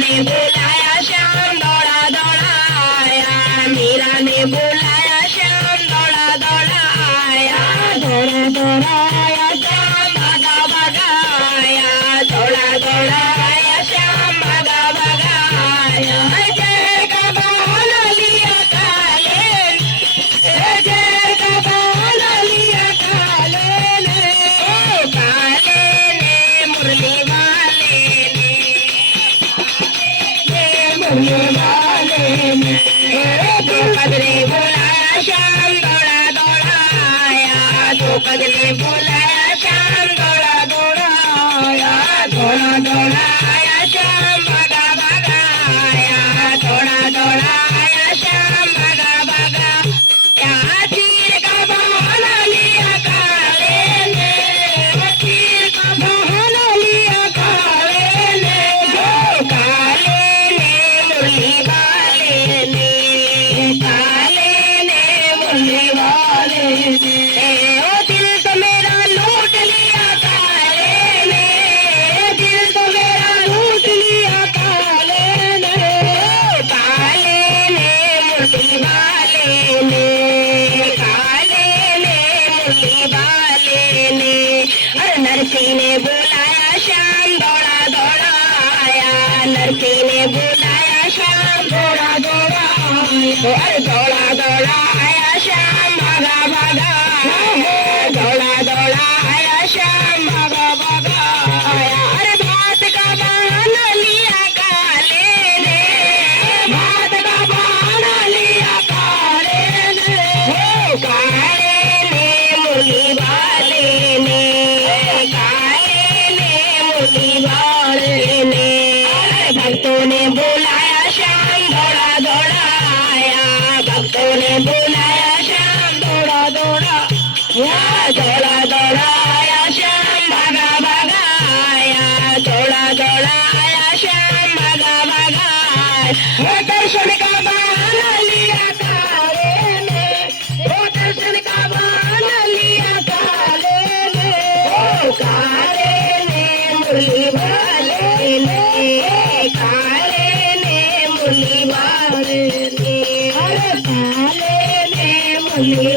ने बुलाया श्याम दौड़ा दौड़ा आया, मीरा ने बुलाया श्याम दौड़ा दौड़ा आया, दौड़ा दौड़ा आया श्याम भागा भागा आया, दौड़ा दौड़ा आया श्याम भागा भागा आया। जय का बहाना लिया काले, जय का बहाना लिया काले ने, काले ने मुरली वाले ने, मुरली वाले ने द्रौपद ने बुलाया श्याम दौड़ा दौड़ा आया, द्रौपद ने बुलाया श्याम दौड़ा दौड़ा आया, दौड़ा दौड़ा आया श्याम भागा भागा आया, दौड़ा दौड़ा आया श्याम भागा भागा। यहाँ तीर का बहाना लिया काले ने, तीर का बहाना लिया काले ने, काले ने मुरली वाले ने, काले ने मुरली वाले ने, ओ दिल तो मेरा लूट लिया काले ने, दिल तो मेरा लूट लिया काले ने, काले ने मुरली वाले ने, काले ने मुरली वाले ने। अरे नरसी ने बुलाया श्याम दौड़ा दौड़ा आया, नरसी ने बुलाया श्याम दौड़ा दौड़ा आया, अरे दौड़ा दौड़ा आया श्याम भागा भागा आया, दौड़ा दौड़ा आया श्याम भागा भागा आया। अरे भात का बहाना लिया काले ने, भात का बहाना लिया काले ने, काले ने मुरली वाले ने, काले ने मुरली वाले ने। भक्तों ने बुलाया श्याम दौड़ा दौड़ा आया, भक्तों ने बुलाया श्याम दौड़ा दौड़ा आया, दौड़ा दौड़ा आया श्याम भागा भागा आया, दौड़ा दौड़ा आया श्याम भागा भागा आया। वो दर्शन का बहाना लिया काले ने, वो दर्शन का बहाना लिया काले ने, काले ने मुरली वाले ने, काले ने मुरली वाले ने, अरे काले ने मुरली